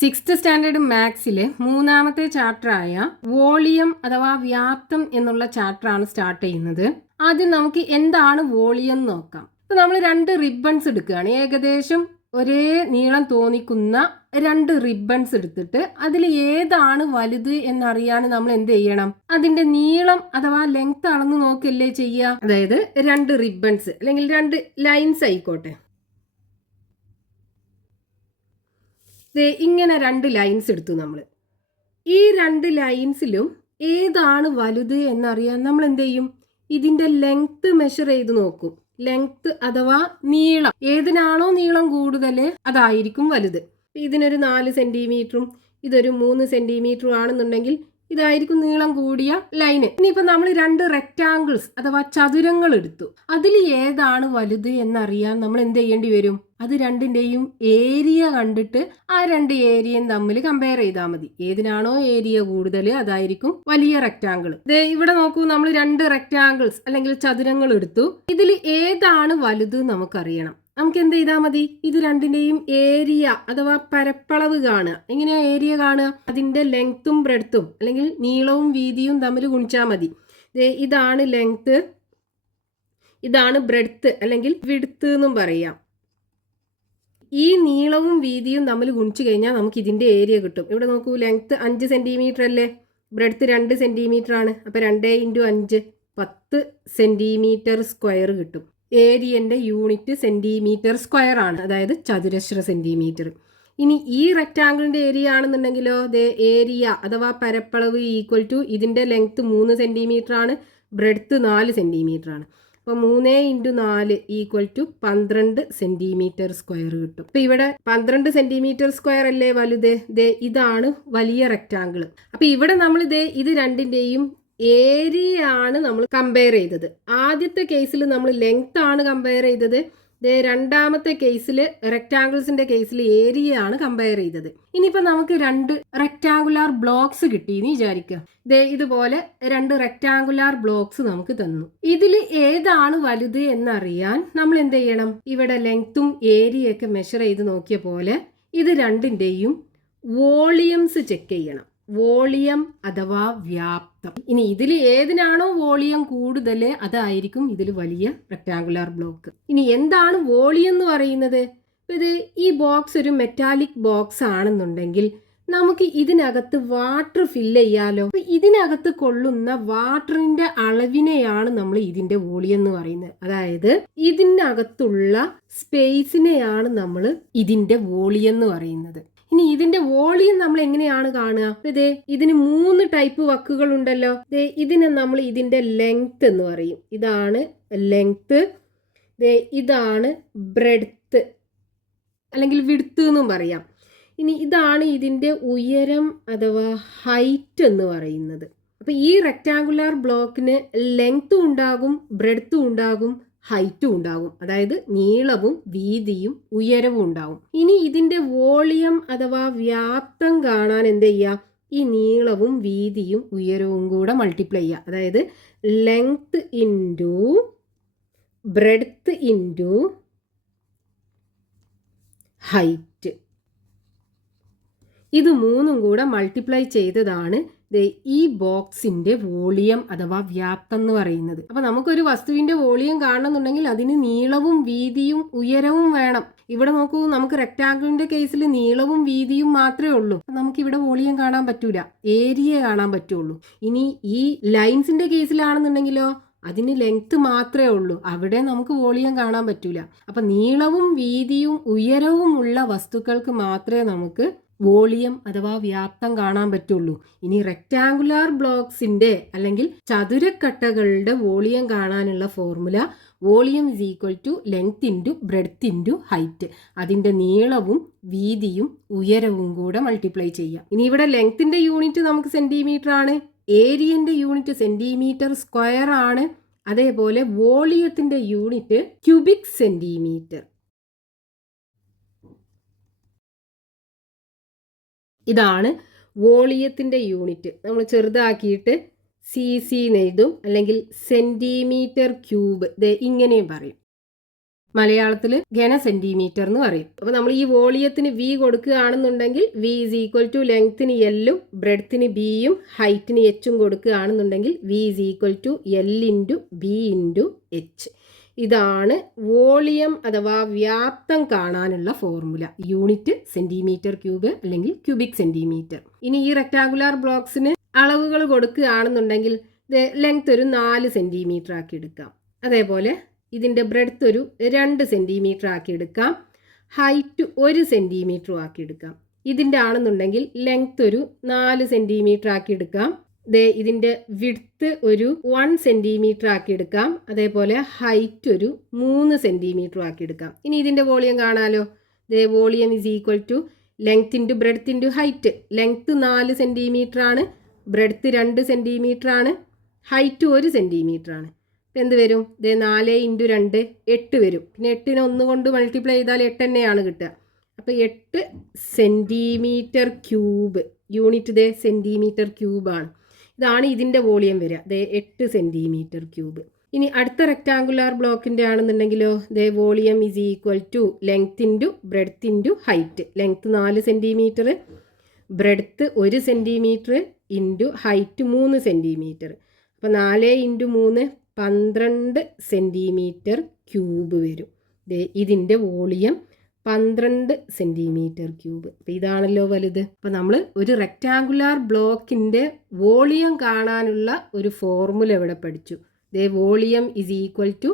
Sixth standard മാത്സിലെ മൂന്നാമത്തെ ചാപ്റ്ററായ volume അഥവാ വ്യാപ്തം എന്നുള്ള ചാപ്റ്ററാണ് സ്റ്റാർട്ട് ചെയ്യുന്നത്. ആദ്യം നമുക്ക് എന്താണ് വോളിയം എന്ന് നോക്കാം. ഇപ്പൊ നമ്മൾ രണ്ട് റിബൺസ് എടുക്കുകയാണ്. ഏകദേശം ഒരേ നീളം തോന്നിക്കുന്ന രണ്ട് റിബൺസ് എടുത്തിട്ട് അതിൽ ഏതാണ് വലുത് എന്നറിയാൻ നമ്മൾ എന്ത് ചെയ്യണം? അതിന്റെ നീളം അഥവാ ലെങ്ത് അളന്ന് നോക്കല്ലേ ചെയ്യുക. അതായത് രണ്ട് റിബൺസ് അല്ലെങ്കിൽ രണ്ട് ലൈൻസ് ആയിക്കോട്ടെ. ഇങ്ങനെ രണ്ട് ലൈൻസ് എടുത്തു നമ്മൾ. ഈ രണ്ട് ലൈൻസിലും ഏതാണ് വലുത് എന്നറിയാൻ നമ്മൾ എന്ത് ചെയ്യും? ഇതിന്റെ ലെങ്ത് മെഷർ ചെയ്ത് നോക്കും. ലെങ്ത് അഥവാ നീളം, ഏതിനാണോ നീളം കൂടുതൽ അതായിരിക്കും വലുത്. ഇതിനൊരു 4 സെന്റിമീറ്ററും ഇതൊരു 3 സെന്റിമീറ്ററും ആണെന്നുണ്ടെങ്കിൽ ഇതായിരിക്കും നീളം കൂടിയ ലൈന്. ഇനിയിപ്പോൾ നമ്മൾ രണ്ട് റെക്റ്റാങ്കിൾസ് അഥവാ ചതുരങ്ങൾ എടുത്തു. അതിൽ ഏതാണ് വലുത് എന്നറിയാൻ നമ്മൾ എന്ത് ചെയ്യേണ്ടി വരും? അത് രണ്ടിന്റെയും ഏരിയ കണ്ടിട്ട് ആ രണ്ട് ഏരിയയും തമ്മിൽ കമ്പയർ ചെയ്താൽ മതി. ഏതിനാണോ ഏരിയ കൂടുതൽ അതായിരിക്കും വലിയ റെക്റ്റാങ്കിൾ. ഇവിടെ നോക്കൂ, നമ്മൾ രണ്ട് റെക്റ്റാങ്കിൾസ് അല്ലെങ്കിൽ ചതുരങ്ങൾ എടുത്തു. ഇതിൽ ഏതാണ് വലുത് നമുക്കറിയണം. നമുക്ക് എന്ത് ചെയ്താൽ മതി? ഇത് രണ്ടിന്റെയും ഏരിയ അഥവാ പരപ്പളവ് കാണുക. എങ്ങനെയാ ഏരിയ കാണുക? അതിന്റെ ലെങ്ത്തും ബ്രെഡ്ത്തും അല്ലെങ്കിൽ നീളവും വീതിയും തമ്മിൽ ഗുണിച്ചാൽ മതി. ഇതാണ് ലെങ്ത്ത്, ഇതാണ് ബ്രെഡ്ത്ത് അല്ലെങ്കിൽ വിഡ്ത്ത് എന്നും പറയാം. ഈ നീളവും വീതിയും തമ്മിൽ ഗുണിച്ചു കഴിഞ്ഞാൽ നമുക്ക് ഇതിന്റെ ഏരിയ കിട്ടും. ഇവിടെ നോക്കൂ, ലെങ്ത്ത് 5 സെന്റിമീറ്റർ അല്ലേ, ബ്രെഡ്ത്ത് 2 സെന്റിമീറ്റർ ആണ്. അപ്പൊ 2 × 5 10 സെന്റിമീറ്റർ സ്ക്വയർ കിട്ടും. ഏരിയന്റെ യൂണിറ്റ് സെന്റിമീറ്റർ സ്ക്വയർ ആണ്, അതായത് ചതുരശ്ര സെന്റിമീറ്റർ. ഇനി ഈ റെക്റ്റാങ്കിളിന്റെ ഏരിയ ആണെന്നുണ്ടെങ്കിലോ, ഏരിയ അഥവാ പരപ്പളവ് ഈക്വൽ ടു ഇതിന്റെ ലെങ്ത് 3 സെന്റിമീറ്റർ ആണ്, ബ്രെഡ്ത്ത് 4 സെന്റിമീറ്റർ ആണ്. അപ്പോൾ 3 × 4 ഈക്വൽ ടു 12 സെന്റിമീറ്റർ സ്ക്വയർ കിട്ടും. അപ്പൊ ഇവിടെ 12 സെന്റിമീറ്റർ സ്ക്വയർ അല്ലേ വലുത്. ഇതാണ് വലിയ റെക്റ്റാങ്കിൾ. അപ്പൊ ഇവിടെ നമ്മൾ ഇത് രണ്ടിന്റെയും ഏരിയ ആണ് നമ്മൾ കമ്പയർ ചെയ്തത്. ആദ്യത്തെ കേസിൽ നമ്മൾ ലെങ്ത് ആണ് കമ്പയർ ചെയ്തത്. രണ്ടാമത്തെ കേസിൽ റെക്റ്റാങ്കിൾസിന്റെ കേസിൽ ഏരിയ ആണ് കമ്പയർ ചെയ്തത്. ഇനിയിപ്പോ നമുക്ക് രണ്ട് റെക്റ്റാങ്കുലാർ ബ്ലോക്സ് കിട്ടി എന്ന് വിചാരിക്കുക. ഇതുപോലെ രണ്ട് റെക്റ്റാങ്കുലാർ ബ്ലോക്സ് നമുക്ക് തന്നു. ഇതിൽ ഏതാണ് വലുത് എന്നറിയാൻ നമ്മൾ എന്ത് ചെയ്യണം? ഇവിടെ ലെങ്ത്തും ഏരിയയൊക്കെ മെഷർ ചെയ്ത് നോക്കിയ പോലെ ഇത് രണ്ടിന്റെയും വോളിയംസ് ചെക്ക് ചെയ്യണം. വോളിയം അഥവാ വ്യാപ്തം. ഇനി ഇതിൽ ഏതിനാണോ വോളിയം കൂടുതൽ അതായിരിക്കും ഇതിൽ വലിയ റെക്റ്റാങ്കുലാർ ബ്ലോക്ക്. ഇനി എന്താണ് വോളിയം എന്ന് പറയുന്നത്? ഈ ബോക്സ് ഒരു മെറ്റാലിക് ബോക്സ് ആണെന്നുണ്ടെങ്കിൽ നമുക്ക് ഇതിനകത്ത് വാട്ടർ ഫില്ല് ചെയ്യാലോ. ഇതിനകത്ത് കൊള്ളുന്ന വാട്ടറിന്റെ അളവിനെയാണ് നമ്മൾ ഇതിന്റെ വോളിയം എന്ന് പറയുന്നത്. അതായത് ഇതിനകത്തുള്ള സ്പേസിനെയാണ് നമ്മൾ ഇതിന്റെ വോളിയം എന്ന് പറയുന്നത്. ഇനി ഇതിന്റെ വോളിയം നമ്മൾ എങ്ങനെയാണ് കാണുക? ഇതിന് 3 ടൈപ്പ് വക്കുകൾ ഉണ്ടല്ലോ. ഇതിനെ നമ്മൾ ഇതിന്റെ ലെങ്ത് എന്ന് പറയും. ഇതാണ് ലെങ്ത്, ഇതാണ് ബ്രെഡ്ത്ത് അല്ലെങ്കിൽ വിഡ്ത്ത് എന്നും പറയാം. ഇനി ഇതാണ് ഇതിന്റെ ഉയരം അഥവാ ഹൈറ്റ് എന്ന് പറയുന്നത്. അപ്പൊ ഈ റെക്റ്റാങ്കുലാർ ബ്ലോക്കിന് ലെങ്ത്തും ഉണ്ടാകും, ബ്രെഡ്ത്തും ഉണ്ടാകും, ഹൈറ്റും ഉണ്ടാകും. അതായത് നീളവും വീതിയും ഉയരവും ഉണ്ടാകും. ഇനി ഇതിന്റെ വോളിയം അഥവാ വ്യാപ്തം കാണാൻ എന്ത് ചെയ്യുക? ഈ നീളവും വീതിയും ഉയരവും കൂടെ മൾട്ടിപ്ലൈ ചെയ്യുക. അതായത് length into breadth into height. ഇത് മൂന്നും കൂടെ മൾട്ടിപ്ലൈ ചെയ്തതാണ് ഈ ബോക്സിന്റെ വോളിയം അഥവാ വ്യാപ്തം എന്ന് പറയുന്നത്. അപ്പൊ നമുക്കൊരു വസ്തുവിന്റെ വോളിയം കാണണമെന്നുണ്ടെങ്കിൽ അതിന് നീളവും വീതിയും ഉയരവും വേണം. ഇവിടെ നോക്കൂ, നമുക്ക് റെക്റ്റാങ്കിളിന്റെ കേസിൽ നീളവും വീതിയും മാത്രമേ ഉള്ളൂ. നമുക്ക് ഇവിടെ വോളിയം കാണാൻ പറ്റൂല, ഏരിയ കാണാൻ പറ്റുള്ളൂ. ഇനി ഈ ലൈൻസിന്റെ കേസിലാണെന്നുണ്ടെങ്കിലോ അതിന് ലെങ്ത് മാത്രമേ ഉള്ളൂ, അവിടെ നമുക്ക് വോളിയം കാണാൻ പറ്റൂല. അപ്പൊ നീളവും വീതിയും ഉയരവും ഉള്ള വസ്തുക്കൾക്ക് മാത്രമേ നമുക്ക് വോളിയം അഥവാ വ്യാപ്തം കാണാൻ പറ്റുള്ളൂ. ഇനി റെക്റ്റാങ്കുലാർ ബ്ലോക്സിന്റെ അല്ലെങ്കിൽ ചതുരക്കട്ടകളുടെ വോളിയം കാണാനുള്ള formula volume is equal to length into breadth into height. അതിന്റെ നീളവും വീതിയും ഉയരവും കൂടെ മൾട്ടിപ്ലൈ ചെയ്യാം. ഇനി ഇവിടെ ലെങ്ത്തിന്റെ യൂണിറ്റ് നമുക്ക് സെന്റിമീറ്റർ ആണ്, ഏരിയന്റെ യൂണിറ്റ് സെന്റിമീറ്റർ സ്ക്വയർ ആണ്, അതേപോലെ വോളിയത്തിന്റെ യൂണിറ്റ് ക്യൂബിക് സെന്റിമീറ്റർ. ഇതാണ് വോളിയത്തിന്റെ യൂണിറ്റ്. നമ്മൾ ചെറുതാക്കിയിട്ട് CC എന്ന് എഴുതും, അല്ലെങ്കിൽ സെന്റിമീറ്റർ ക്യൂബ് ഇങ്ങനെയും പറയും. മലയാളത്തിൽ ഘന സെന്റിമീറ്റർ എന്ന് പറയും. അപ്പോൾ നമ്മൾ ഈ വോളിയത്തിന് വി കൊടുക്കുകയാണെന്നുണ്ടെങ്കിൽ വി ഈസ് ഈക്വൽ ടു ലെങ്ത്തിന് എല്ലും ബ്രെഡ്ത്തിന് ബിയും ഹൈറ്റിന് എച്ചും കൊടുക്കുകയാണെന്നുണ്ടെങ്കിൽ V is equal to L into B into H. ഇതാണ് വോളിയം അഥവാ വ്യാപ്തം കാണാനുള്ള ഫോർമുല. യൂണിറ്റ് സെന്റിമീറ്റർ ക്യൂബ് അല്ലെങ്കിൽ ക്യൂബിക് സെന്റിമീറ്റർ. ഇനി ഈ റെക്ടാങ്കുലാർ ബ്ലോക്സിന് അളവുകൾ കൊടുക്കുകയാണെന്നുണ്ടെങ്കിൽ ലെങ്ത് ഒരു 4 സെന്റിമീറ്റർ ആക്കി എടുക്കാം. അതേപോലെ ഇതിൻ്റെ ബ്രെഡ്ത്ത് ഒരു 2 സെന്റിമീറ്റർ ആക്കി എടുക്കാം. ഹൈറ്റ് 1 സെന്റിമീറ്റർ ആക്കി എടുക്കാം. ഇതിൻ്റെ ആണെന്നുണ്ടെങ്കിൽ ലെങ്ത് ഒരു 4 സെന്റിമീറ്റർ ആക്കി എടുക്കാം. ഇതിൻ്റെ വിഡ്ത്ത് ഒരു 1 സെന്റിമീറ്റർ ആക്കി എടുക്കാം. അതേപോലെ ഹൈറ്റ് ഒരു 3 സെന്റിമീറ്റർ ആക്കി എടുക്കാം. ഇനി ഇതിൻ്റെ വോളിയം കാണാലോ. Volume is equal to length into breadth into height. Length 4 centimetre ആണ്, ബ്രെഡ്ത്ത് 2 സെന്റിമീറ്റർ ആണ്, ഹൈറ്റ് 1 സെന്റിമീറ്റർ ആണ്. ഇപ്പം എന്ത് വരും? 4 ഇൻറ്റു 2 8 വരും. പിന്നെ 8നെ 1 കൊണ്ട് മൾട്ടിപ്ലൈ ചെയ്താൽ 8 തന്നെയാണ് കിട്ടുക. അപ്പോൾ 8 സെന്റിമീറ്റർ ക്യൂബ്. യൂണിറ്റ് സെന്റിമീറ്റർ ക്യൂബാണ്. ഇതാണ് ഇതിൻ്റെ വോളിയം വരിക. 8 സെന്റിമീറ്റർ ക്യൂബ്. ഇനി അടുത്ത റെക്ടാങ്കുലാർ ബ്ലോക്കിൻ്റെ ആണെന്നുണ്ടെങ്കിലോ volume is equal to length into breadth into height. Length 4 centimetre, breadth 1 centimetre into height 3 centimetre. അപ്പോൾ 4 ഇൻറ്റു 3 12 സെന്റിമീറ്റർ ക്യൂബ് വരും. ഇതിൻ്റെ വോളിയം 12 സെന്റിമീറ്റർ ക്യൂബ്. അപ്പോൾ ഇതാണല്ലോ വലുത്. അപ്പോൾ നമ്മൾ ഒരു റെക്ടാങ്കുലാർ ബ്ലോക്കിൻ്റെ വോളിയം കാണാനുള്ള ഒരു ഫോർമുല ഇവിടെ പഠിച്ചു. Volume is equal to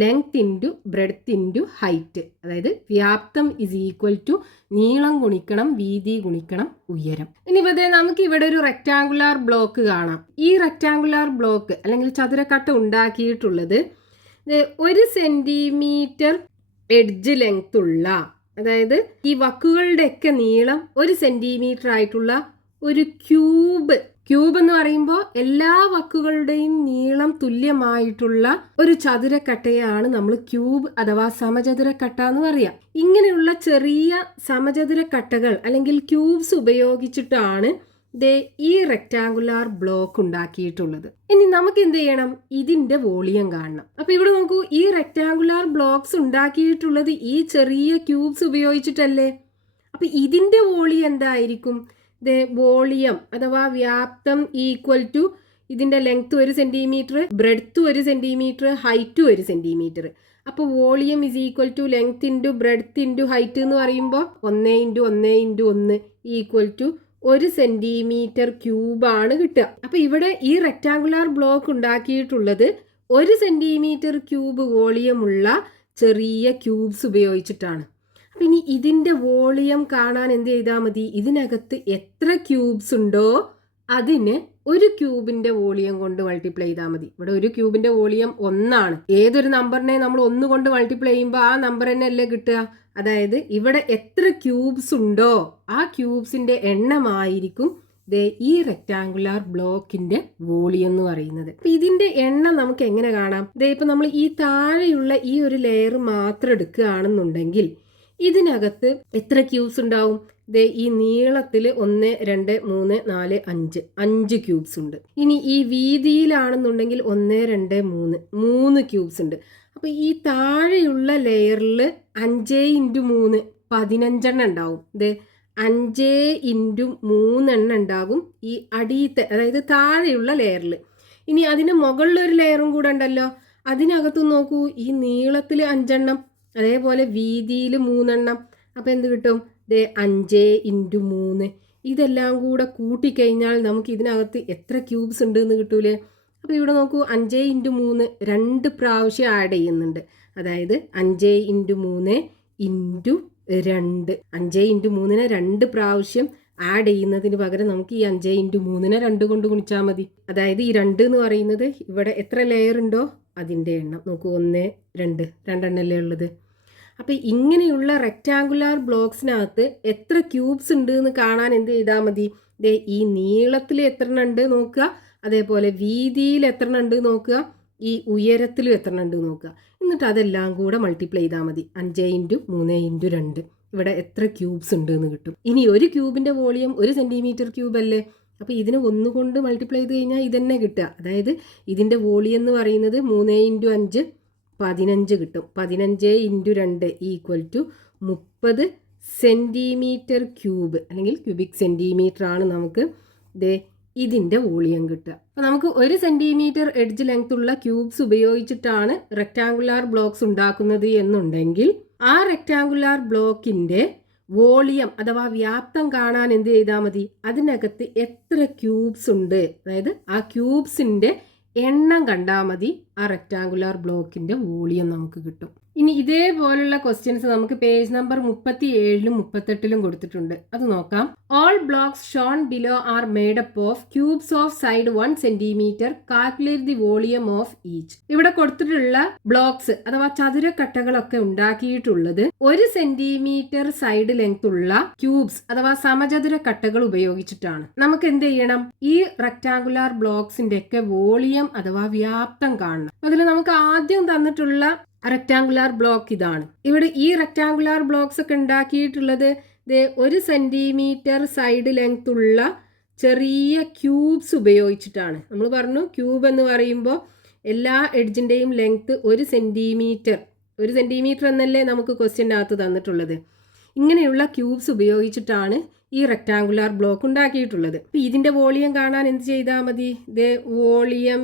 length into breadth into height. അതായത് വ്യാപ്തം ഇസ് ഈക്വൽ ടു നീളം ഗുണിക്കണം വീതി ഗുണിക്കണം ഉയരം. ഇനി നമുക്ക് ഇവിടെ ഒരു റെക്ടാങ്കുലാർ ബ്ലോക്ക് കാണാം. ഈ റെക്ടാങ്കുലാർ ബ്ലോക്ക് അല്ലെങ്കിൽ ചതുരക്കട്ട ഉണ്ടാക്കിയിട്ടുള്ളത് 1 സെന്റിമീറ്റർ എഡ്ജ് ലെങ്ത് ഉള്ള, അതായത് ഈ വക്കുകളുടെയൊക്കെ നീളം 1 സെന്റിമീറ്റർ ആയിട്ടുള്ള ഒരു ക്യൂബ് എന്ന് പറയുമ്പോൾ എല്ലാ വക്കുകളുടെയും നീളം തുല്യമായിട്ടുള്ള ഒരു ചതുരക്കട്ടയാണ് നമ്മൾ ക്യൂബ് അഥവാ സമചതുരക്കട്ട എന്ന് പറയാം. ഇങ്ങനെയുള്ള ചെറിയ സമചതുരക്കട്ടകൾ അല്ലെങ്കിൽ ക്യൂബ്സ് ഉപയോഗിച്ചിട്ടാണ് ഈ റെക്ടാങ്കുലാർ ബ്ലോക്ക് ഉണ്ടാക്കിയിട്ടുള്ളത്. ഇനി നമുക്ക് എന്ത് ചെയ്യണം? ഇതിന്റെ വോളിയം കാണണം. അപ്പൊ ഇവിടെ നോക്കൂ, ഈ റെക്ടാങ്കുലാർ ബ്ലോക്സ് ഉണ്ടാക്കിയിട്ടുള്ളത് ഈ ചെറിയ ക്യൂബ്സ് ഉപയോഗിച്ചിട്ടല്ലേ. അപ്പൊ ഇതിന്റെ വോളിയം എന്തായിരിക്കും? വോളിയം അഥവാ വ്യാപ്തം ഈക്വൽ ടു ഇതിന്റെ length 1 centimetre, breadth 1 centimetre, height 1 centimetre. അപ്പോൾ volume is equal to length into breadth into height എന്ന് പറയുമ്പോൾ 1 into 1 into 1 equal to 1 centimetre ക്യൂബാണ് കിട്ടുക. അപ്പോൾ ഇവിടെ ഈ റെക്ടാങ്കുലാർ ബ്ലോക്ക് ഉണ്ടാക്കിയിട്ടുള്ളത് 1 സെന്റിമീറ്റർ ക്യൂബ് വോളിയമുള്ള ചെറിയ ക്യൂബ്സ് ഉപയോഗിച്ചിട്ടാണ്. അപ്പം ഇനി ഇതിൻ്റെ വോളിയം കാണാൻ എന്ത് ചെയ്താൽ മതി? ഇതിനകത്ത് എത്ര ക്യൂബ്സ് ഉണ്ടോ അതിന് ഒരു ക്യൂബിന്റെ വോളിയം കൊണ്ട് മൾട്ടിപ്ലൈ ചെയ്താൽ മതി. ഇവിടെ ഒരു ക്യൂബിന്റെ വോളിയം 1 ആണ്. ഏതൊരു നമ്പറിനെ നമ്മൾ 1 കൊണ്ട് മൾട്ടിപ്ലൈ ചെയ്യുമ്പോൾ ആ നമ്പർ തന്നെ അല്ലേ കിട്ടുക. അതായത് ഇവിടെ എത്ര ക്യൂബ്സ് ഉണ്ടോ ആ ക്യൂബ്സിന്റെ എണ്ണമായിരിക്കും ഈ റെക്ടാങ്കുലാർ ബ്ലോക്കിന്റെ വോളിയം എന്ന് പറയുന്നത്. അപ്പൊ ഇതിന്റെ എണ്ണം നമുക്ക് എങ്ങനെ കാണാം? ഇപ്പൊ നമ്മൾ ഈ താഴെയുള്ള ഈ ഒരു ലെയർ മാത്രം എടുക്കുകയാണെന്നുണ്ടെങ്കിൽ ഇതിനകത്ത് എത്ര ക്യൂബ്സ് ഉണ്ടാവും? ഈ നീളത്തിൽ 1 2 3 4 5 ക്യൂബ്സ് ഉണ്ട്. ഇനി ഈ വീതിയിലാണെന്നുണ്ടെങ്കിൽ 1 2 3 ക്യൂബ്സ് ഉണ്ട്. അപ്പൊ ഈ താഴെയുള്ള ലെയറിൽ 5 ഇൻറ്റു 3 15 ഉണ്ടാവും. 5 ഇൻറ്റു 3 ഉണ്ടാകും ഈ അടിയത്തെ, അതായത് താഴെയുള്ള ലെയറിൽ. ഇനി അതിന് മുകളിലൊരു ലെയറും കൂടെ ഉണ്ടല്ലോ, അതിനകത്ത് നോക്കൂ, ഈ നീളത്തിൽ 5 അതേപോലെ വീതിയിൽ 3. അപ്പം എന്ത് കിട്ടും? 5 ഇൻറ്റു 3. ഇതെല്ലാം കൂടെ കൂട്ടിക്കഴിഞ്ഞാൽ നമുക്ക് ഇതിനകത്ത് എത്ര ക്യൂബ്സ് ഉണ്ട് എന്ന് കിട്ടൂലേ. അപ്പോൾ ഇവിടെ നോക്കൂ, 5 ഇൻറ്റു 3 2 പ്രാവശ്യം ആഡ് ചെയ്യുന്നുണ്ട്. അതായത് 5 ഇൻറ്റു 3 ഇൻറ്റു 2. 5 ഇൻറ്റു 3നെ 2 പ്രാവശ്യം ആഡ് ചെയ്യുന്നതിന് പകരം നമുക്ക് ഈ 5 ഇൻറ്റു 3നെ 2 കൊണ്ട് ഗുണിച്ചാൽ മതി. അതായത് ഈ 2 എന്ന് പറയുന്നത് ഇവിടെ എത്ര ലെയർ ഉണ്ടോ അതിൻ്റെ എണ്ണം. നോക്കൂ, 1 2 2 ഉള്ളത്. അപ്പം ഇങ്ങനെയുള്ള റെക്ടാങ്കുലാർ ബ്ലോക്സിനകത്ത് എത്ര ക്യൂബ്സ് ഉണ്ട് എന്ന് കാണാൻ എന്ത് ചെയ്താൽ മതി? ഈ നീളത്തിൽ എത്ര ഉണ്ട് നോക്കുക, അതേപോലെ വീതിയിൽ എത്ര ഉണ്ട് നോക്കുക, ഈ ഉയരത്തിലും എത്ര ഉണ്ട് നോക്കുക. എന്നിട്ട് അതെല്ലാം കൂടെ മൾട്ടിപ്ലൈ ചെയ്താൽ മതി. 5 ഇൻറ്റു 3 ഇൻറ്റു 2 ഇവിടെ എത്ര ക്യൂബ്സ് ഉണ്ട് എന്ന് കിട്ടും. ഇനി ഒരു ക്യൂബിൻ്റെ വോളിയം 1 സെന്റിമീറ്റർ ക്യൂബ് അല്ലേ. അപ്പോൾ ഇതിനെ 1 കൊണ്ട് മൾട്ടിപ്ലൈ ചെയ്ത് കഴിഞ്ഞാൽ ഇതന്നെ കിട്ടുക. അതായത് ഇതിൻ്റെ വോളിയം എന്ന് പറയുന്നത് 3 ഇൻറ്റു 5 15 കിട്ടും. 15 × 2 = 30 സെൻറ്റിമീറ്റർ ക്യൂബ് അല്ലെങ്കിൽ ക്യൂബിക് സെൻറ്റിമീറ്റർ ആണ് നമുക്ക് ഇതിൻ്റെ വോളിയം കിട്ടുക. അപ്പോൾ നമുക്ക് 1 സെൻറ്റിമീറ്റർ എഡ്ജ് ലെങ്ത് ഉള്ള ക്യൂബ്സ് ഉപയോഗിച്ചിട്ടാണ് റെക്റ്റാങ്കുലാർ ബ്ലോക്സ് ഉണ്ടാക്കുന്നത് എന്നുണ്ടെങ്കിൽ ആ റെക്റ്റാങ്കുലാർ ബ്ലോക്കിൻ്റെ വോളിയം അഥവാ വ്യാപ്തം കാണാൻ എന്ത് ചെയ്താൽ മതി? അതിനകത്ത് എത്ര ക്യൂബ്സ് ഉണ്ട്, അതായത് ആ ക്യൂബ്സിൻ്റെ എണ്ണം കണ്ടാൽ മതി, ആ റെക്റ്റാങ്കുലാർ ബ്ലോക്കിൻ്റെ വോളിയം നമുക്ക് കിട്ടും. ഇനി ഇതേപോലുള്ള ക്വസ്റ്റ്യൻസ് നമുക്ക് പേജ് നമ്പർ 37-ലും 38-ലും കൊടുത്തിട്ടുണ്ട്. അത് നോക്കാം. All blocks Sean below are made up of cubes of side 1 centimetre. Calculate the volume of each. ഇവിടെ കൊടുത്തിട്ടുള്ള ബ്ലോക്സ് അഥവാ ചതുരക്കട്ടകളൊക്കെ ഉണ്ടാക്കിയിട്ടുള്ളത് 1 സെന്റിമീറ്റർ സൈഡ് ലെങ്ത് ഉള്ള ക്യൂബ്സ് അഥവാ സമചതുര കട്ടകൾ ഉപയോഗിച്ചിട്ടാണ്. നമുക്ക് എന്ത് ചെയ്യണം? ഈ റെക്റ്റാങ്കുലാർ ബ്ലോക്സിന്റെ ഒക്കെ വോളിയം അഥവാ വ്യാപ്തം കാണണം. അതിൽ നമുക്ക് ആദ്യം തന്നിട്ടുള്ള റെക്റ്റാങ്കുലാർ ബ്ലോക്ക് ഇതാണ്. ഇവിടെ ഈ റെക്റ്റാങ്കുലാർ ബ്ലോക്സ് ഒക്കെ ഉണ്ടാക്കിയിട്ടുള്ളത് 1 സെന്റിമീറ്റർ സൈഡ് ലെങ്ത് ഉള്ള ചെറിയ ക്യൂബ്സ് ഉപയോഗിച്ചിട്ടാണ്. നമ്മൾ പറഞ്ഞു ക്യൂബ് എന്ന് പറയുമ്പോൾ എല്ലാ എഡ്ജിൻ്റെയും ലെങ്ത് 1 സെന്റിമീറ്റർ എന്നല്ലേ നമുക്ക് ക്വസ്റ്റ്യനകത്ത് തന്നിട്ടുള്ളത്. ഇങ്ങനെയുള്ള ക്യൂബ്സ് ഉപയോഗിച്ചിട്ടാണ് ഈ റെക്റ്റാങ്കുലാർ ബ്ലോക്ക് ഉണ്ടാക്കിയിട്ടുള്ളത്. അപ്പോൾ ഇതിൻ്റെ വോളിയം കാണാൻ എന്ത് ചെയ്താൽ മതി? വോളിയം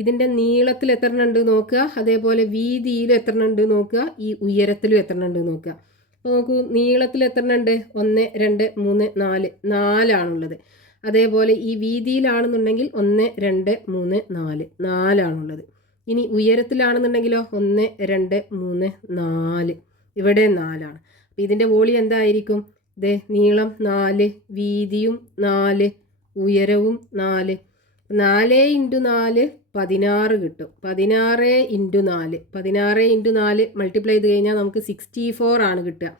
ഇതിൻ്റെ നീളത്തിൽ എത്ര ഉണ്ട് നോക്കുക, അതേപോലെ വീതിയിലും എത്ര ഉണ്ട് നോക്കുക, ഈ ഉയരത്തിലും എത്ര ഉണ്ട് നോക്കുക. അപ്പോൾ നോക്കൂ, നീളത്തിൽ എത്ര ഉണ്ട്? 1 2 3 4 4ആണുള്ളത്. അതേപോലെ ഈ വീതിയിലാണെന്നുണ്ടെങ്കിൽ 1 2 3 4 4ആണുള്ളത്. ഇനി ഉയരത്തിലാണെന്നുണ്ടെങ്കിലോ 1 2 3 4, ഇവിടെ 4ആണ്. അപ്പോൾ ഇതിൻ്റെ വോളിയം എന്തായിരിക്കും? നീളം 4, വീതിയും 4, ഉയരവും 4. 4 × 4 16 കിട്ടും. 16 × 4 മൾട്ടിപ്ലൈ ചെയ്ത് കഴിഞ്ഞാൽ നമുക്ക് 64 ആണ് കിട്ടുക.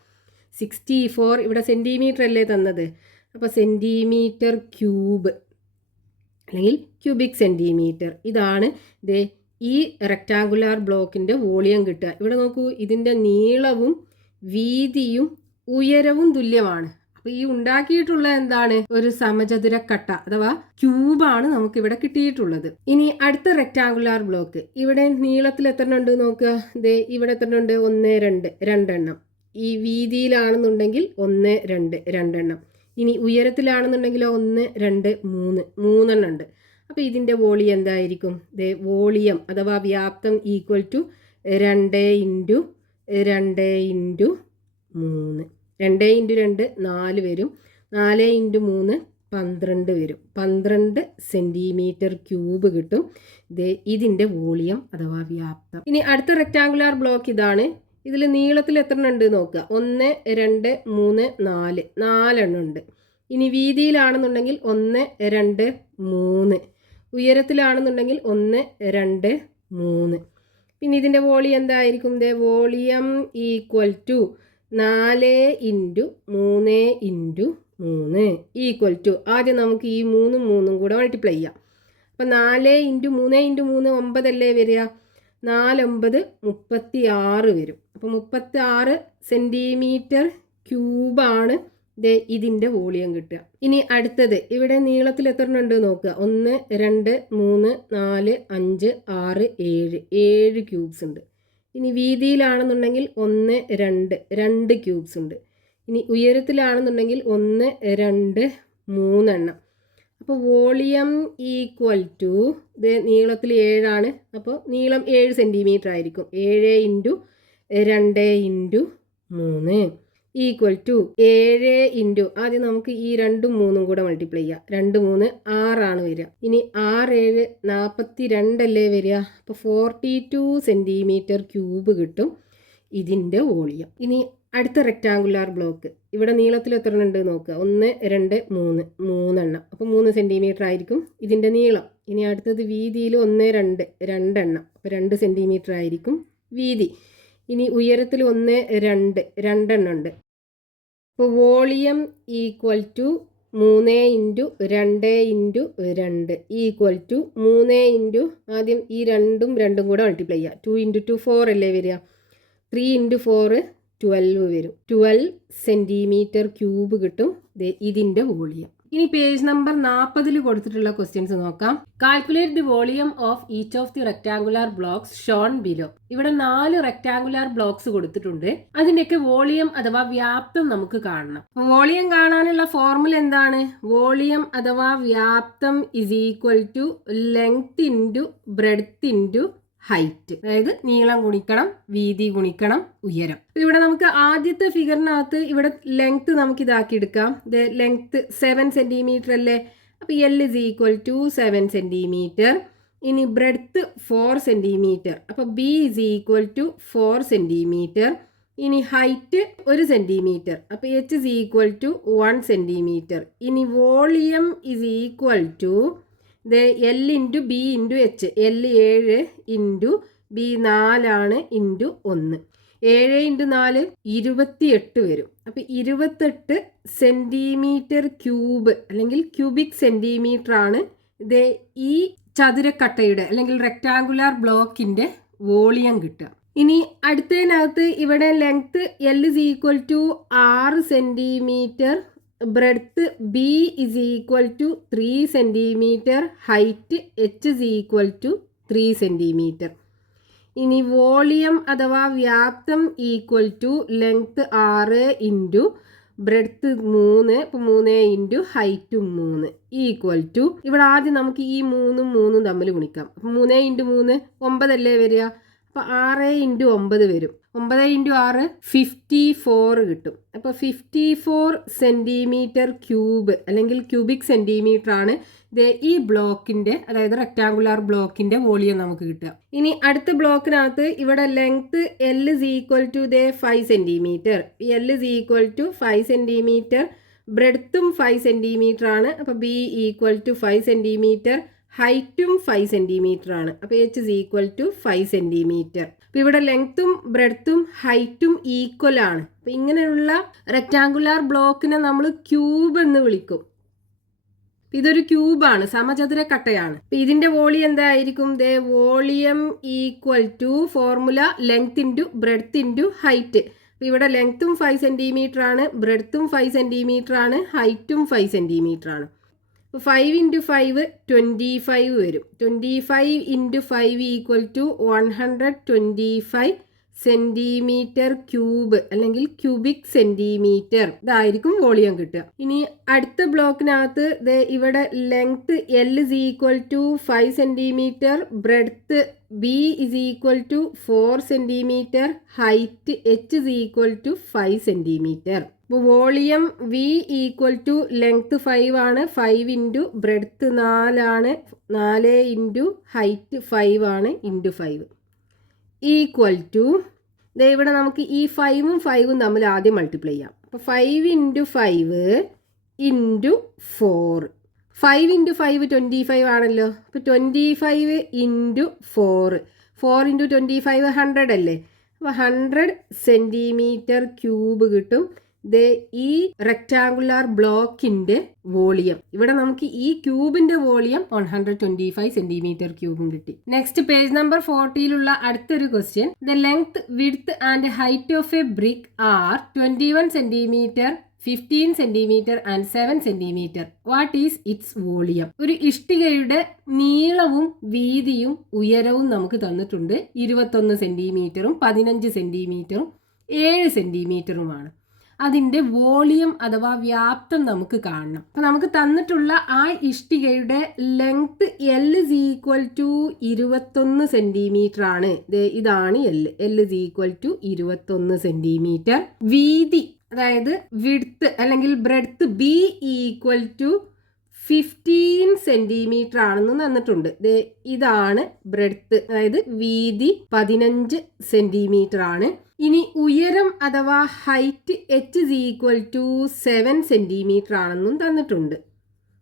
64 ഇവിടെ സെൻറ്റിമീറ്റർ അല്ലേ തന്നത്, അപ്പോൾ സെൻറ്റിമീറ്റർ ക്യൂബ് അല്ലെങ്കിൽ ക്യൂബിക് സെൻറ്റിമീറ്റർ. ഇതാണ് ഈ റെക്റ്റാങ്കുലാർ ബ്ലോക്കിൻ്റെ വോളിയം കിട്ടുക. ഇവിടെ നോക്കൂ, ഇതിൻ്റെ നീളവും വീതിയും ഉയരവും തുല്യമാണ്. അപ്പോൾ ഈ ഉണ്ടാക്കിയിട്ടുള്ള എന്താണ്? ഒരു സമചതുരക്കട്ട അഥവാ ക്യൂബാണ് നമുക്ക് ഇവിടെ കിട്ടിയിട്ടുള്ളത്. ഇനി അടുത്ത റെക്റ്റാങ്കുലാർ ബ്ലോക്ക്. ഇവിടെ നീളത്തിൽ എത്ര ഉണ്ട് നോക്കുക. ഇവിടെ എത്ര ഉണ്ട്? 1 2 2 ഈ വീതിയിലാണെന്നുണ്ടെങ്കിൽ 1 2 2. ഇനി ഉയരത്തിലാണെന്നുണ്ടെങ്കിലോ 1 2 3 3 ഉണ്ട്. അപ്പോൾ ഇതിൻ്റെ വോളിയം എന്തായിരിക്കും? വോളിയം അഥവാ വ്യാപ്തം = 2 × 2 × 3. 2 × 2 4 വരും. 4 × 3 12 വരും. 12 സെൻറ്റിമീറ്റർ ക്യൂബ് കിട്ടും. ഇതിൻ്റെ വോളിയം അഥവാ വ്യാപ്തം. ഇനി അടുത്ത റെക്റ്റാങ്കുലാർ ബ്ലോക്ക് ഇതാണ്. ഇതിൽ നീളത്തിൽ എത്ര ഉണ്ട് നോക്കുക. 1 2 3 4 4 ഉണ്ട്. ഇനി വീതിയിലാണെന്നുണ്ടെങ്കിൽ 1 2 3, ഉയരത്തിലാണെന്നുണ്ടെങ്കിൽ 1 2 3. പിന്നെ ഇതിൻ്റെ വോളിയം എന്തായിരിക്കും? വോളിയം = 4 × 3 × 3 ആദ്യം നമുക്ക് ഈ 3 കൂടെ മൾട്ടിപ്ലൈ ചെയ്യാം. അപ്പം 4 × 3 × 3 9 അല്ലേ വരിക. 4 9 36 വരും. അപ്പോൾ 36 സെൻറ്റിമീറ്റർ ക്യൂബാണ് ഇതിൻ്റെ വോളിയം കിട്ടുക. ഇനി അടുത്തത് ഇവിടെ നീളത്തിൽ എത്ര ഉണ്ട് നോക്കുക. 1 2 3 4 5 6 7 ക്യൂബ്സ് ഉണ്ട്. ഇനി വീതിയിലാണെന്നുണ്ടെങ്കിൽ 1 2 ക്യൂബ്സ് ഉണ്ട്. ഇനി ഉയരത്തിലാണെന്നുണ്ടെങ്കിൽ 1 2 3. അപ്പോൾ വോളിയം = നീളത്തിൽ 7 ആണ്. അപ്പോൾ നീളം 7 സെൻറ്റിമീറ്റർ ആയിരിക്കും. 7 × 2 × 3 7 ആദ്യം നമുക്ക് ഈ 2 3 കൂടെ മൾട്ടിപ്ലൈ ചെയ്യാം. 2 3 6 ആണ് വരിക. ഇനി 6 7 42 അല്ലേ വരിക. അപ്പോൾ 42 സെൻറ്റിമീറ്റർ ക്യൂബ് കിട്ടും ഇതിൻ്റെ വോളിയം. ഇനി അടുത്ത റെക്റ്റാങ്കുലാർ ബ്ലോക്ക്. ഇവിടെ നീളത്തിൽ എത്ര ഉണ്ട് നോക്കുക. 1 2 3 3. അപ്പോൾ 3 സെൻറ്റിമീറ്റർ ആയിരിക്കും ഇതിൻ്റെ നീളം. ഇനി അടുത്തത് വീതിയിൽ 1 2 2. അപ്പോൾ 2 സെൻറ്റിമീറ്റർ ആയിരിക്കും വീതി. ഇനി ഉയരത്തിൽ 1 2 2 ഉണ്ട്. അപ്പോൾ വോളിയം = 3 × 2 × 2 3 ആദ്യം ഈ 2 കൂടെ മൾട്ടിപ്ലൈ ചെയ്യുക. 2 × 2 4 അല്ലേ വരിക. 3 × 4 12 വരും. 12 സെൻറ്റിമീറ്റർ ക്യൂബ് കിട്ടും ഇതിൻ്റെ വോളിയം. ഇനി പേജ് നമ്പർ 40 കൊടുത്തിട്ടുള്ള ക്വസ്റ്റ്യൻസ് നോക്കാം. Calculate the volume of each of the rectangular blocks Sean below. ഇവിടെ 4 റെക്ടാങ്കുലർ ബ്ലോക്സ് കൊടുത്തിട്ടുണ്ട്. അതിന്റെയൊക്കെ വോളിയം അഥവാ വ്യാപ്തം നമുക്ക് കാണണം. വോളിയം കാണാനുള്ള ഫോർമുല എന്താണ്? വോളിയം അഥവാ വ്യാപ്തം is equal to length into breadth into height. അതായത് നീളം ഗുണിക്കണം വീതി ഗുണിക്കണം ഉയരം. ഇവിടെ നമുക്ക് ആദ്യത്തെ ഫിഗറിനകത്ത് ഇവിടെ ലെങ്ത് നമുക്ക് ഇതാക്കി എടുക്കാം. ലെങ്ത് 7 സെന്റിമീറ്റർ അല്ലേ? അപ്പൊ L is equal to 7 centimetre. ഇനി ബ്രെഡ്ത്ത് 4 സെന്റിമീറ്റർ. അപ്പൊ B is equal to 4 centimetre. ഇനി ഹൈറ്റ് 1 സെന്റിമീറ്റർ. അപ്പൊ H is equal to 1 centimetre. ഇനി volume is equal to L into B into H. L 7 into B 4 into 1. 7 into 4 28 വരും. അപ്പം 28 centimetre cube അല്ലെങ്കിൽ cubic centimetre ആണ് ഇത് ഈ ചതുരക്കട്ടയുടെ അല്ലെങ്കിൽ റെക്ടാങ്കുലർ ബ്ലോക്കിൻ്റെ വോളിയം കിട്ടുക. ഇനി അടുത്തതിനകത്ത് ഇവിടെ length L is equal to 6 centimetre, breadth B is equal to 3 centimetre, height H is equal to 3 centimetre. ഇനി വോളിയം അഥവാ വ്യാപ്തം equal to length 6 into breadth 3, 3 into ഹൈറ്റും 3 ഈക്വൽ ടു ഇവിടെ ആദ്യം നമുക്ക് ഈ 3 തമ്മിൽ ഗുണിക്കാം. 3 ഇൻറ്റു 3 9 അല്ലേ വരിക? അപ്പോൾ 6 ഇൻറ്റു 9 വരും. 9 ഇൻറ്റു 6 54 കിട്ടും. അപ്പോൾ 54 സെൻറ്റിമീറ്റർ ക്യൂബ് അല്ലെങ്കിൽ ക്യൂബിക് സെൻറ്റിമീറ്റർ ആണ് ഈ ബ്ലോക്കിൻ്റെ അതായത് റെക്ടാങ്കുലർ ബ്ലോക്കിൻ്റെ വോളിയം നമുക്ക് കിട്ടുക. ഇനി അടുത്ത ബ്ലോക്കിനകത്ത് ഇവിടെ length L is equal to 5 centimetre. L is equal to 5 centimetre, ബ്രെഡ്ത്തും 5 സെൻറ്റിമീറ്റർ ആണ്. അപ്പോൾ B ഈക്വൽ ടു 5 സെൻറ്റിമീറ്റർ, ഹൈറ്റും 5 സെൻറ്റിമീറ്റർ ആണ്. അപ്പോൾ H is equal to 5 centimetre. അപ്പോൾ ഇവിടെ ലെങ്ത്തും ബ്രെഡ്ത്തും ഹൈറ്റും ഈക്വൽ ആണ്. അപ്പോൾ ഇങ്ങനെയുള്ള റെക്ടാങ്കുലർ ബ്ലോക്കിനെ നമ്മൾ ക്യൂബ് എന്ന് വിളിക്കും. ഇതൊരു ക്യൂബാണ്, സമചതുര കട്ടയാണ്. അപ്പം ഇതിൻ്റെ വോളിയം എന്തായിരിക്കും? Volume equal to formula length into breadth into height. അപ്പം ഇവിടെ ലെങ്ത്തും 5 സെൻറ്റിമീറ്റർ ആണ്, ബ്രെഡ്ത്തും 5 സെൻറ്റിമീറ്റർ ആണ്, ഹൈറ്റും 5 സെൻറ്റിമീറ്റർ ആണ്. 5 ഇൻറ്റു 5 25 വരും. 25 into 5 equal to 125 centimetre cube അല്ലെങ്കിൽ ക്യൂബിക് സെൻറ്റിമീറ്റർ. ഇതായിരിക്കും വോളിയം കിട്ടുക. ഇനി അടുത്ത ബ്ലോക്കിനകത്ത് ഇവിടെ length L is equal to 5 centimetre, breadth B is equal to 4 centimetre, height H is equal to 5 centimetre. അപ്പോൾ volume V equal to length 5 ആണ്, 5 into breadth 4 ആണ്, 4 ഇൻറ്റു ഹൈറ്റ് 5 ആണ്, ഇൻറ്റു 5 ഈക്വൽ ടു ഇവിടെ നമുക്ക് ഈ 5ഉം 5ഉം തമ്മിൽ ആദ്യം മൾട്ടിപ്ലൈ ചെയ്യാം. അപ്പോൾ 5 ഇൻറ്റു 5 ഇൻറ്റു 4. 5 ഇൻറ്റു 5 25 ആണല്ലോ. അപ്പോൾ 25 ഇൻറ്റു 4. 4 ഇൻറ്റു 25 100 അല്ലേ? അപ്പോൾ 100 സെൻറ്റിമീറ്റർ ക്യൂബ് കിട്ടും. ഈ റെക്ടാങ്കുലർ ബ്ലോക്കിന്റെ വോളിയം. ഇവിടെ നമുക്ക് ഈ ക്യൂബിന്റെ വോളിയം 125 സെന്റിമീറ്റർ ക്യൂബും കിട്ടി. നെക്സ്റ്റ് പേജ് നമ്പർ 40 അടുത്തൊരു question. The length, width and height of a brick are 21 centimetre, 15 centimetre and 7 centimetre. What is its volume? ഒരു ഇഷ്ടികയുടെ നീളവും വീതിയും ഉയരവും നമുക്ക് തന്നിട്ടുണ്ട്. 21 സെന്റിമീറ്ററും 15 സെന്റിമീറ്ററും 7 സെന്റിമീറ്ററുമാണ്. അതിൻ്റെ വോളിയം അഥവാ വ്യാപ്തം നമുക്ക് കാണണം. അപ്പം നമുക്ക് തന്നിട്ടുള്ള ആ ഇഷ്ടികയുടെ length L is equal to 21 centimetre ആണ്. ഇതാണ് L is equal to 21 centimetre. വീതി അതായത് വിഡ്ത്ത് അല്ലെങ്കിൽ breadth B equal to 15 centimetre ആണെന്ന് തന്നിട്ടുണ്ട്. ഇതാണ് ബ്രെഡ്ത്ത് അതായത് വീതി 15 സെൻറ്റിമീറ്റർ ആണ്. ഇനി ഉയരം അഥവാ height H is equal to 7 centimetre ആണെന്നും തന്നിട്ടുണ്ട്.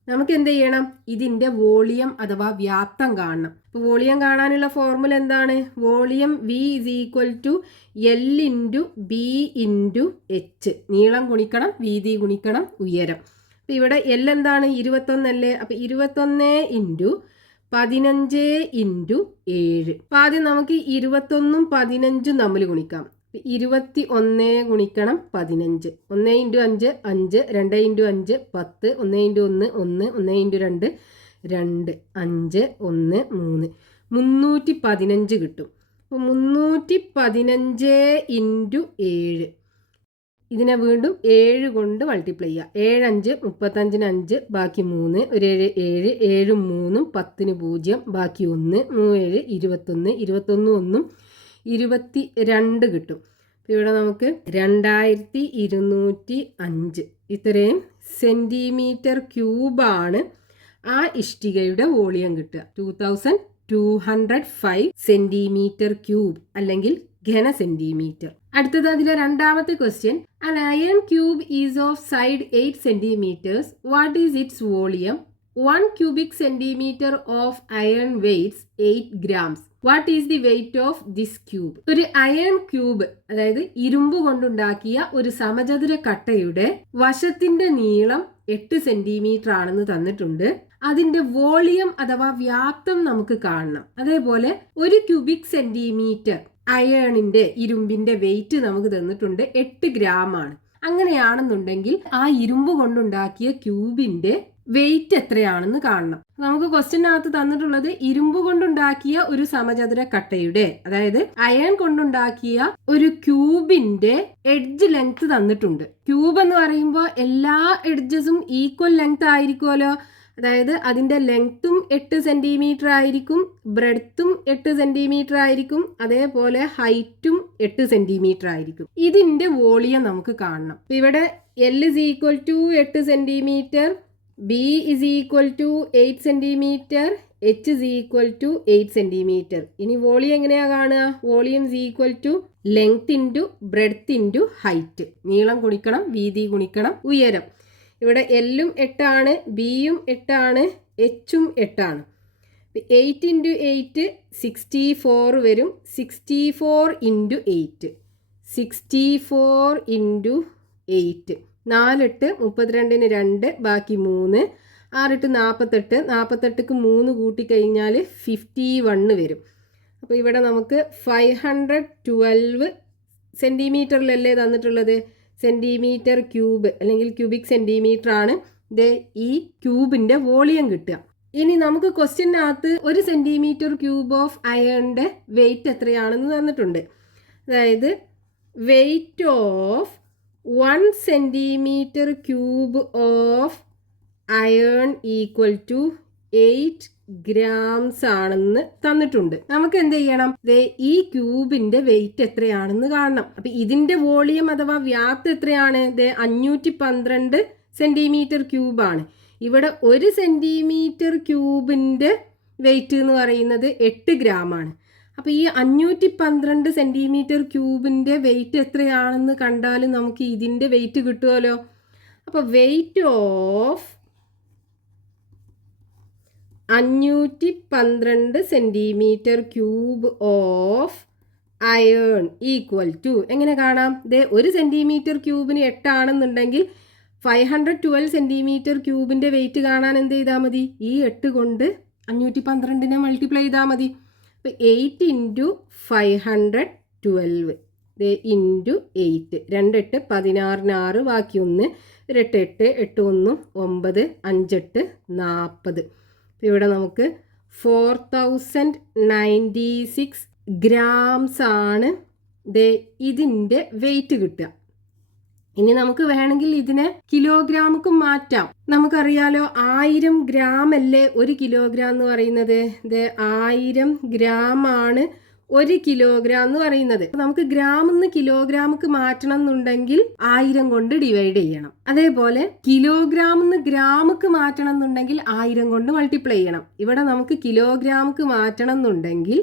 നമുക്ക് എന്ത് ചെയ്യണം? ഇതിൻ്റെ വോളിയം അഥവാ വ്യാപ്തം കാണണം. അപ്പോൾ വോളിയം കാണാനുള്ള ഫോർമുല എന്താണ്? Volume V is equal to L into B into H. നീളം ഗുണിക്കണം വീതി ഗുണിക്കണം ഉയരം. അപ്പോൾ ഇവിടെ L എന്താണ്? 21 അല്ലേ? അപ്പോൾ 21 ഇൻറ്റു 15 ഇൻറ്റു 7. അപ്പോൾ ആദ്യം നമുക്ക് 21ഉം 15ഉം തമ്മിൽ ഗുണിക്കാം. 21 ഗുണിക്കണം 15. 1 × 5 5, 2 × 5 10, 1 × 1 1, 1 × 2 2, 5 1 3, 315 കിട്ടും. അപ്പോൾ 315 × 7, ഇതിനെ വീണ്ടും 7 കൊണ്ട് മൾട്ടിപ്ലൈ ചെയ്യുക. 7 5 35 5, ബാക്കി 3, ഒരു 7 7, 7 3 10 0, ബാക്കി 1, 3 7 21, 21 22 കിട്ടും. അപ്പോൾ ഇവിടെ നമുക്ക് 2205 ഇത്രയും സെൻറ്റിമീറ്റർ ക്യൂബാണ് ആ ഇഷ്ടികയുടെ വോളിയം കിട്ടുക. 2205 സെൻറ്റിമീറ്റർ ക്യൂബ് അല്ലെങ്കിൽ ഘന സെൻറ്റിമീറ്റർ. അടുത്തത് അതിലെ രണ്ടാമത്തെ question. An iron cube is of side 8 centimeters. What is its volume? 1 cubic centimeter of iron weighs 8 grams. What is the weight of this cube? ഒരു അയൺ ക്യൂബ്, അതായത് ഇരുമ്പ് കൊണ്ടുണ്ടാക്കിയ ഒരു സമചതുര കട്ടയുടെ വശത്തിന്റെ നീളം 8 സെന്റിമീറ്റർ ആണെന്ന് തന്നിട്ടുണ്ട്. അതിന്റെ വോളിയം അഥവാ വ്യാപ്തം നമുക്ക് കാണണം. അതേപോലെ 1 ക്യൂബിക് സെന്റിമീറ്റർ അയണിന്റെ ഇരുമ്പിന്റെ വെയിറ്റ് നമുക്ക് തന്നിട്ടുണ്ട് 8 ഗ്രാം ആണ്. അങ്ങനെയാണെന്നുണ്ടെങ്കിൽ ആ ഇരുമ്പ് കൊണ്ടുണ്ടാക്കിയ ക്യൂബിന്റെ വെയിറ്റ് എത്രയാണെന്ന് കാണണം. നമുക്ക് ക്വസ്റ്റ്യനകത്ത് തന്നിട്ടുള്ളത് ഇരുമ്പ് കൊണ്ടുണ്ടാക്കിയ ഒരു സമചതുര കട്ടയുടെ, അതായത് അയൺ കൊണ്ടുണ്ടാക്കിയ ഒരു ക്യൂബിന്റെ എഡ്ജ് ലെങ്ത് തന്നിട്ടുണ്ട്. ക്യൂബ് എന്ന് പറയുമ്പോൾ എല്ലാ എഡ്ജസും ഈക്വൽ ലെങ്ത് ആയിരിക്കുമല്ലോ. അതായത് അതിന്റെ ലെങ്ത്തും 8 സെന്റിമീറ്റർ ആയിരിക്കും, ബ്രെഡ്ത്തും 8 സെന്റിമീറ്റർ ആയിരിക്കും, അതേപോലെ ഹൈറ്റും 8 സെന്റിമീറ്റർ ആയിരിക്കും. ഇതിന്റെ വോളിയം നമുക്ക് കാണണം. ഇവിടെ L = 8 centimetre, B = 8 centimetre, H = 8 centimetre. ഇനി വോളിയം എങ്ങനെയാ കാണുക? Volume = length into breadth into height. നീളം ഗുണിക്കണം വീതി ഗുണിക്കണം ഉയരം. ഇവിടെ എല്ലും 8 ആണ്, ബിയും 8 ആണ്, എച്ചും 8 ആണ്. 8 × 8 64 വരും. 64 × 8 64 × 8 4 8 32 2, ബാക്കി 3, 6 8 48, 48ക്ക് 3 കൂട്ടിക്കഴിഞ്ഞാൽ 51 വരും. അപ്പോൾ ഇവിടെ നമുക്ക് 512 സെൻറ്റിമീറ്ററിലല്ലേ തന്നിട്ടുള്ളത്. സെൻറ്റിമീറ്റർ ക്യൂബ് അല്ലെങ്കിൽ ക്യൂബിക് സെൻറ്റിമീറ്റർ ആണ് ഈ ക്യൂബിൻ്റെ വോളിയം കിട്ടുക. ഇനി നമുക്ക് ക്വസ്റ്റ്യനകത്ത് 1 സെൻറ്റിമീറ്റർ ക്യൂബ് ഓഫ് അയണിൻ്റെ വെയിറ്റ് എത്രയാണെന്ന് തന്നിട്ടുണ്ട്. അതായത് weight of 1 centimetre cube of iron = 8 grams ആണെന്ന് തന്നിട്ടുണ്ട്. നമുക്ക് എന്ത് ചെയ്യണം? ഈ ക്യൂബിന്റെ വെയിറ്റ് എത്രയാണെന്ന് കാണണം. അപ്പൊ ഇതിന്റെ വോളിയം അഥവാ വ്യാപ്തം എത്രയാണ്? 512 സെന്റിമീറ്റർ ക്യൂബാണ്. ഇവിടെ 1 സെന്റിമീറ്റർ ക്യൂബിന്റെ വെയിറ്റ് എന്ന് പറയുന്നത് 8 ഗ്രാം ആണ്. അപ്പൊ ഈ 512 സെന്റിമീറ്റർ ക്യൂബിന്റെ വെയിറ്റ് എത്രയാണെന്ന് കണ്ടാലും നമുക്ക് ഇതിന്റെ വെയിറ്റ് കിട്ടുമല്ലോ. അപ്പൊ weight of 512 centimetre cube of iron = എങ്ങനെ കാണാം? 1 സെന്റിമീറ്റർ ക്യൂബിന് 8 ആണെന്നുണ്ടെങ്കിൽ 512 സെന്റിമീറ്റർ ക്യൂബിന്റെ വെയിറ്റ് കാണാൻ എന്ത് ചെയ്താൽ മതി? ഈ 8 കൊണ്ട് 512നെ മൾട്ടിപ്ലൈ ചെയ്താൽ മതി. അപ്പോൾ 8 × 512 × 8 2 8 16 6, ബാക്കി 1, 8 8 8 1 9, 5 8 40. ഇവിടെ നമുക്ക് 4096 ഗ്രാംസ് ആണ് ഇതിൻ്റെ വെയിറ്റ് കിട്ടുക. ഇനി നമുക്ക് വേണമെങ്കിൽ ഇതിനെ കിലോഗ്രാമുക്കും മാറ്റാം. നമുക്കറിയാലോ 1000 ഗ്രാം അല്ലേ 1 കിലോഗ്രാം എന്ന് പറയുന്നത്. 1000 ഗ്രാം ആണ് 1 കിലോഗ്രാം എന്ന് പറയുന്നത്. നമുക്ക് ഗ്രാമിൽ നിന്ന് കിലോഗ്രാമുക്ക് മാറ്റണം എന്നുണ്ടെങ്കിൽ 1000 കൊണ്ട് ഡിവൈഡ് ചെയ്യണം. അതേപോലെ കിലോഗ്രാമിൽ നിന്ന് ഗ്രാമുക്ക് മാറ്റണം എന്നുണ്ടെങ്കിൽ 1000 കൊണ്ട് മൾട്ടിപ്ലൈ ചെയ്യണം. ഇവിടെ നമുക്ക് കിലോഗ്രാമുക്ക് മാറ്റണം എന്നുണ്ടെങ്കിൽ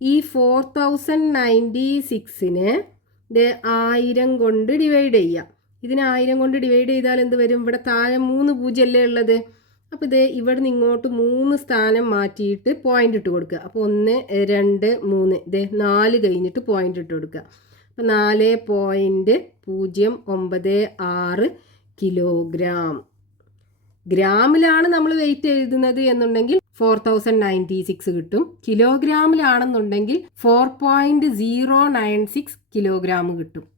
ഈ 4096നെ 1000 കൊണ്ട് ഡിവൈഡ് ചെയ്യാം. ഇതിനെ 1000 കൊണ്ട് ഡിവൈഡ് ചെയ്താൽ എന്ത് വരും? ഇവിടെ താഴെ 3 പൂജ്യം അല്ലേ ഉള്ളത്. അപ്പോൾ ഇവിടെ നിന്ന് ഇങ്ങോട്ട് 3 സ്ഥാനം മാറ്റിയിട്ട് പോയിന്റ് ഇട്ട് കൊടുക്കുക. അപ്പോൾ 1 2 3 4 കഴിഞ്ഞിട്ട് പോയിന്റ് ഇട്ട് കൊടുക്കുക. അപ്പോൾ 4.096 കിലോഗ്രാം. ഗ്രാമിലാണ് നമ്മൾ വെയിറ്റ് എഴുതുന്നത് എന്നുണ്ടെങ്കിൽ 4096 കിട്ടും. കിലോഗ്രാമിലാണെന്നുണ്ടെങ്കിൽ 4.096 കിലോഗ്രാം കിട്ടും.